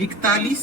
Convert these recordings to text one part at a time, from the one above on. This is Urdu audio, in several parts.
41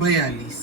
42,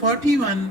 41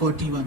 41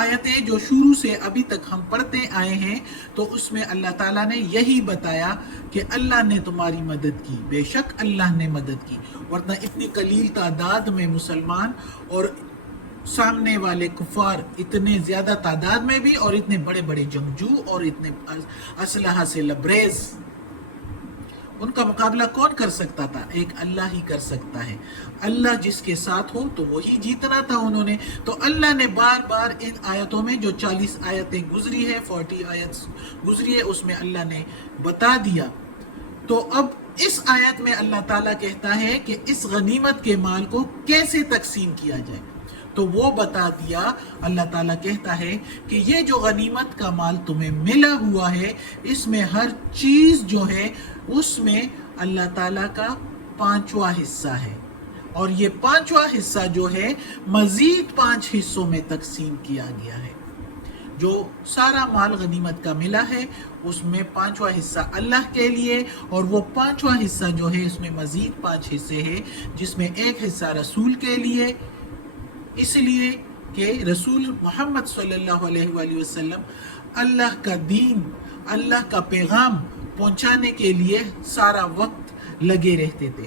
آیتیں جو شروع سے ابھی تک ہم پڑھتے آئے ہیں تو اس میں اللہ تعالیٰ نے یہی بتایا کہ اللہ نے تمہاری مدد کی، بے شک اللہ نے مدد کی، ورنہ اتنی قلیل تعداد میں مسلمان اور سامنے والے کفار اتنے زیادہ تعداد میں بھی اور اتنے بڑے بڑے جنگجو اور اتنے اسلحہ سے لبریز، ان کا مقابلہ کون کر سکتا تھا؟ ایک اللہ ہی کر سکتا ہے۔ اللہ جس کے ساتھ ہو تو وہی جیتنا تھا انہوں نے۔ تو اللہ نے بار بار ان آیتوں میں جو 40 آیتیں گزری ہے، 40 آیت گزری ہے، اس میں اللہ نے بتا دیا۔ تو اب اس آیت میں اللہ تعالیٰ کہتا ہے کہ اس غنیمت کے مال کو کیسے تقسیم کیا جائے، تو وہ بتا دیا۔ اللہ تعالیٰ کہتا ہے کہ یہ جو غنیمت کا مال تمہیں ملا ہوا ہے، اس میں ہر چیز جو ہے اس میں اللہ تعالیٰ کا 5واں حصہ ہے، اور یہ 5واں حصہ جو ہے مزید 5 حصوں میں تقسیم کیا گیا ہے۔ جو سارا مال غنیمت کا ملا ہے اس میں 5واں حصہ اللہ کے لیے، اور وہ 5واں حصہ جو ہے اس میں مزید 5 حصے ہیں، جس میں ایک حصہ رسول کے لیے، اس لیے کہ رسول محمد صلی اللہ علیہ وآلہ وسلم اللہ کا دین، اللہ کا پیغام پہنچانے کے لیے سارا وقت لگے رہتے تھے،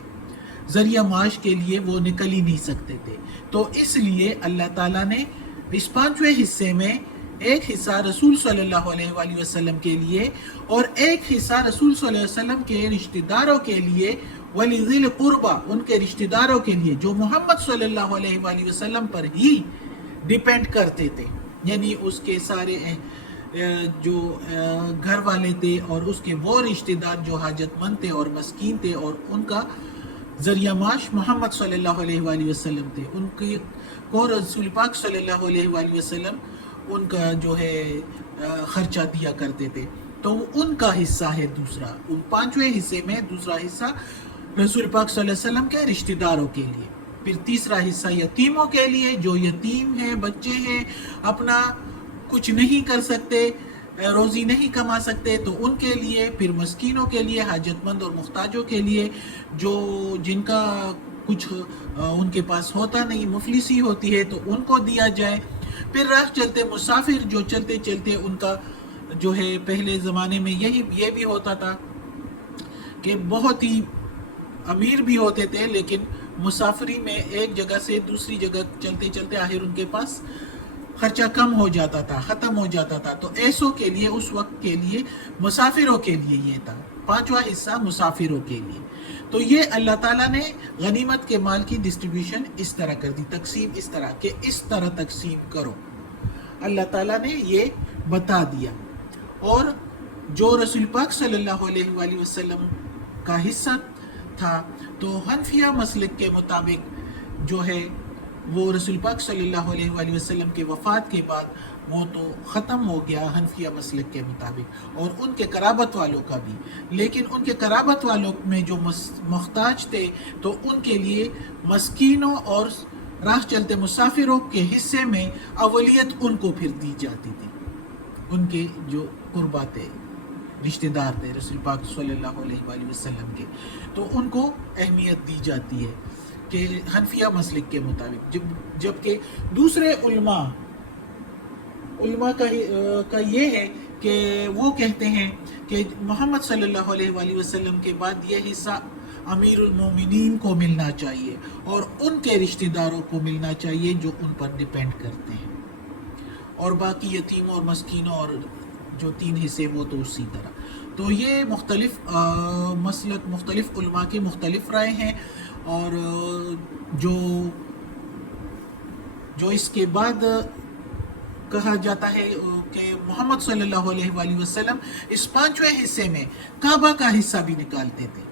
ذریعہ معاش کے لیے وہ نکل ہی نہیں سکتے تھے۔ تو اس لیے اللہ تعالیٰ نے اس 5ویں حصے میں ایک حصہ رسول صلی اللہ علیہ وآلہ وسلم کے لیے اور ایک حصہ رسول صلی اللہ علیہ وسلم کے رشتہ داروں کے لیے، وَلِذِي الْقُرْبَى، ان کے رشتہ داروں کے لیے جو محمد صلی اللہ علیہ وآلہ وسلم پر ہی ڈیپینڈ کرتے تھے، یعنی اس کے سارے جو گھر والے تھے اور اس کے وہ رشتہ دار جو حاجت مند تھے اور مسکین تھے، اور ان کا ذریعہ معاش محمد صلی اللہ علیہ وآلہ وسلم تھے، ان کی کو رسول پاک صلی اللہ علیہ وآلہ وسلم ان کا جو ہے خرچہ دیا کرتے تھے۔ تو ان کا حصہ ہے دوسرا، ان 5ویں حصے میں دوسرا حصہ رسول پاک صلی اللہ علیہ وسلم کے رشتہ داروں کے لیے، پھر تیسرا حصہ یتیموں کے لیے، جو یتیم ہیں، بچے ہیں، اپنا کچھ نہیں کر سکتے، روزی نہیں کما سکتے، تو ان کے لیے، پھر مسکینوں کے لیے، حاجت مند اور محتاجوں کے لیے، جو جن کا کچھ ان کے پاس ہوتا نہیں، مفلسی ہوتی ہے، تو ان کو دیا جائے۔ پھر راہ چلتے مسافر جو چلتے چلتے ان کا جو ہے، پہلے زمانے میں یہ بھی ہوتا تھا کہ بہت ہی امیر بھی ہوتے تھے، لیکن مسافری میں ایک جگہ سے دوسری جگہ چلتے چلتے آخر ان کے پاس خرچہ کم ہو جاتا تھا، ختم ہو جاتا تھا، تو ایسوں کے لیے، اس وقت کے لیے، مسافروں کے لیے یہ تھا 5واں حصہ مسافروں کے لیے۔ تو یہ اللہ تعالیٰ نے غنیمت کے مال کی ڈسٹریبیوشن اس طرح کر دی، تقسیم اس طرح کہ اس طرح تقسیم کرو، اللہ تعالیٰ نے یہ بتا دیا۔ اور جو رسول پاک صلی اللہ علیہ وآلہ وسلم کا حصہ تھا، تو حنفیہ مسلک کے مطابق جو ہے وہ رسول پاک صلی اللہ علیہ وآلہ وسلم کے وفات کے بعد وہ تو ختم ہو گیا حنفیہ مسلک کے مطابق، اور ان کے قرابت والوں کا بھی، لیکن ان کے قرابت والوں میں جو محتاج تھے تو ان کے لیے مسکینوں اور راہ چلتے مسافروں کے حصے میں اولیت ان کو پھر دی جاتی تھی، ان کے جو قربا تھے، رشتہ دار تھے رسول پاک صلی اللہ علیہ وآلہ وسلم کے، تو ان کو اہمیت دی جاتی ہے کہ حنفیہ مسلک کے مطابق، جبکہ دوسرے علماء کا یہ ہے کہ وہ کہتے ہیں کہ محمد صلی اللہ علیہ وآلہ وسلم کے بعد یہ حصہ امیر المومنین کو ملنا چاہیے اور ان کے رشتہ داروں کو ملنا چاہیے جو ان پر ڈیپینڈ کرتے ہیں، اور باقی یتیموں اور مسکینوں اور جو 3 حصے وہ تو اسی طرح۔ تو یہ مختلف مسلک، مختلف علماء کی مختلف رائے ہیں، اور جو اس کے بعد کہا جاتا ہے کہ محمد صلی اللہ علیہ وآلہ وسلم اس 5ویں حصے میں کعبہ کا حصہ بھی نکالتے تھے،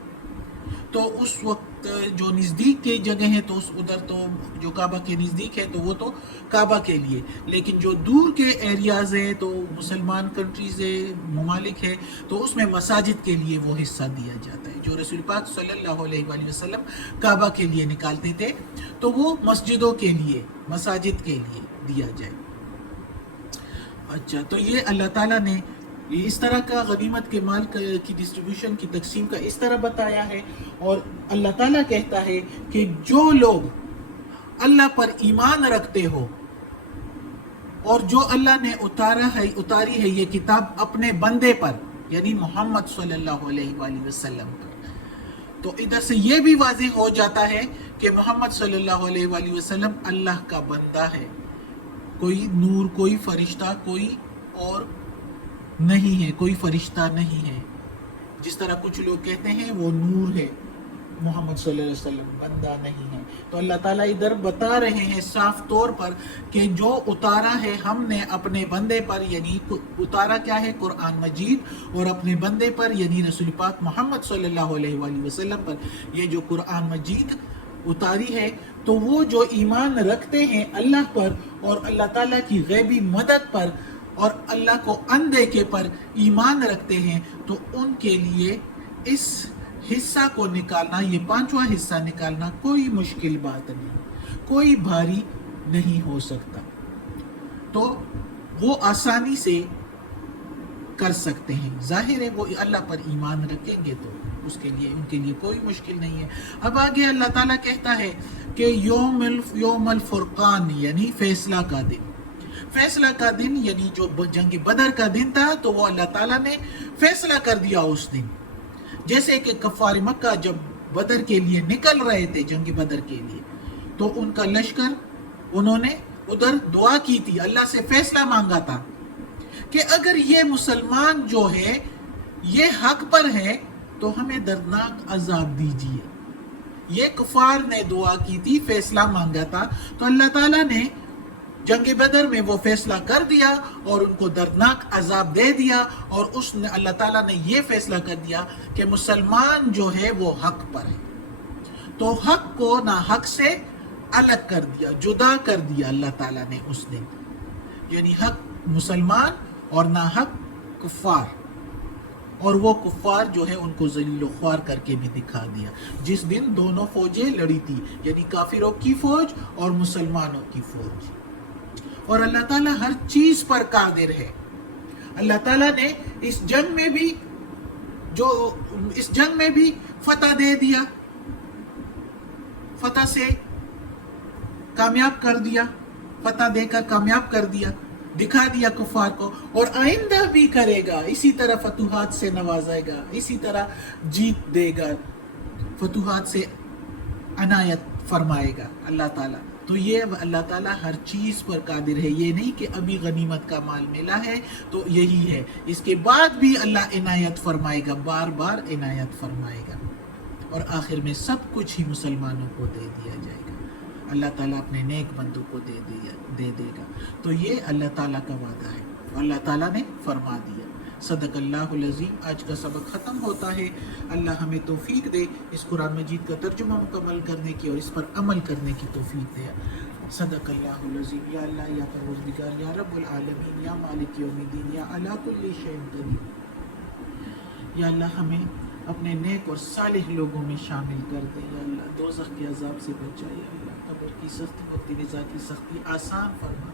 تو اس وقت جو نزدیک کے جگہ ہیں تو ادھر تو جو کعبہ کے نزدیک ہے تو وہ تو کعبہ کے لیے، لیکن جو دور کے ایریاز ہیں تو مسلمان کنٹریز ہے، ممالک ہے، تو اس میں مساجد کے لیے وہ حصہ دیا جاتا ہے جو رسول پاک صلی اللہ علیہ وآلہ وسلم کعبہ کے لیے نکالتے تھے، تو وہ مسجدوں کے لیے، مساجد کے لیے دیا جائے۔ اچھا، تو یہ اللہ تعالیٰ نے اس طرح کا غنیمت کے مال کی ڈسٹریبیوشن کی تقسیم کا اس طرح بتایا ہے، اور اللہ تعالیٰ کہتا ہے کہ جو لوگ اللہ پر ایمان رکھتے ہو اور جو اللہ نے اتاری ہے یہ کتاب اپنے بندے پر یعنی محمد صلی اللہ علیہ وآلہ وسلم پر. تو ادھر سے یہ بھی واضح ہو جاتا ہے کہ محمد صلی اللہ علیہ وآلہ وسلم اللہ کا بندہ ہے، کوئی نور، کوئی فرشتہ، کوئی اور نہیں ہے، کوئی فرشتہ نہیں ہے. جس طرح کچھ لوگ کہتے ہیں وہ نور ہے، محمد صلی اللہ علیہ وسلم بندہ نہیں ہے. تو اللہ تعالیٰ ادھر بتا رہے ہیں صاف طور پر کہ جو اتارا ہے ہم نے اپنے بندے پر، یعنی اتارا کیا ہے؟ قرآن مجید، اور اپنے بندے پر یعنی رسول پاک محمد صلی اللہ علیہ وآلہ وسلم پر یہ جو قرآن مجید اتاری ہے، تو وہ جو ایمان رکھتے ہیں اللہ پر اور اللہ تعالیٰ کی غیبی مدد پر اور اللہ کو اندیکھے پر ایمان رکھتے ہیں، تو ان کے لیے اس حصہ کو نکالنا، یہ پانچواں حصہ نکالنا کوئی مشکل بات نہیں، کوئی بھاری نہیں ہو سکتا. تو وہ آسانی سے کر سکتے ہیں. ظاہر ہے وہ اللہ پر ایمان رکھیں گے تو ان کے لیے کوئی مشکل نہیں ہے. اب آگے اللہ تعالیٰ کہتا ہے کہ یوم الفرقان یعنی فیصلہ کا دن. فیصلہ کا دن یعنی جو جنگ بدر کا دن تھا تو وہ اللہ تعالیٰ نے فیصلہ کر دیا اس دن. جیسے کہ کفار مکہ جب بدر کے لیے نکل رہے تھے، جنگ بدر کے لیے، تو ان کا لشکر انہوں نے ادھر دعا کی تھی، اللہ سے فیصلہ مانگا تھا کہ اگر یہ مسلمان جو ہے یہ حق پر ہے تو ہمیں دردناک عذاب دیجیے. یہ کفار نے دعا کی تھی، فیصلہ مانگا تھا، تو اللہ تعالیٰ نے جنگ بدر میں وہ فیصلہ کر دیا اور ان کو دردناک عذاب دے دیا. اور اللہ تعالیٰ نے یہ فیصلہ کر دیا کہ مسلمان جو ہے وہ حق پر ہے. تو حق کو ناحق سے الگ کر دیا، جدا کر دیا اللہ تعالیٰ نے اس دن، یعنی حق مسلمان اور ناحق کفار. اور وہ کفار جو ہے ان کو ذلیل و خوار کر کے بھی دکھا دیا جس دن دونوں فوجیں لڑی تھی، یعنی کافروں کی فوج اور مسلمانوں کی فوج. اور اللہ تعالیٰ ہر چیز پر قادر ہے. اللہ تعالیٰ نے اس جنگ میں بھی فتح دے دیا، فتح سے کامیاب کر دیا، فتح دے کر کامیاب کر دیا، دکھا دیا کفار کو، اور آئندہ بھی کرے گا. اسی طرح فتوحات سے نوازائے گا، اسی طرح جیت دے گا، فتوحات سے عنایت فرمائے گا اللہ تعالیٰ. تو یہ اللہ تعالیٰ ہر چیز پر قادر ہے. یہ نہیں کہ ابھی غنیمت کا مال ملا ہے تو یہی ہے، اس کے بعد بھی اللہ عنایت فرمائے گا، بار بار عنایت فرمائے گا، اور آخر میں سب کچھ ہی مسلمانوں کو دے دیا جائے گا. اللہ تعالیٰ اپنے نیک بندوں کو دے دے گا. تو یہ اللہ تعالیٰ کا وعدہ ہے، اللہ تعالیٰ نے فرما دیا. صدق اللہ العظیم. آج کا سبق ختم ہوتا ہے. اللہ ہمیں توفیق دے اس قرآن مجید کا ترجمہ مکمل کرنے کی اور اس پر عمل کرنے کی توفیق دے. صدق اللہ العظیم. یا اللہ، یا پروردگار، یا رب العالمین، یا مالک یوم الدین، یا علی کل شیء قدیر. یا اللہ ہمیں اپنے نیک اور صالح لوگوں میں شامل کر دے. یا اللہ دوزخ کے عذاب سے بچا. یا اللہ قبر کی سختی، وقت رضا کی سختی آسان فرما.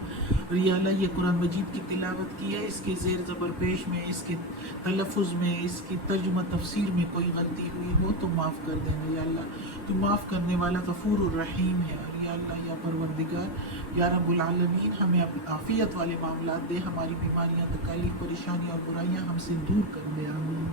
اور یا اللہ یہ قرآن مجید کی تلاوت کی ہے، اس کے زیر زبر پیش میں، اس کے تلفظ میں، اس کی ترجمہ تفسیر میں کوئی غلطی ہوئی ہو تو معاف کر دینا. یا اللہ تو معاف کرنے والا غفور الرحیم ہے. اور یا اللہ، یا پروردگار، یا رب العالمین، ہمیں اپنی عافیت والے معاملات دے، ہماری بیماریاں، تکالیف، پریشانی اور برائیاں ہم سے دور کر دے. آمین.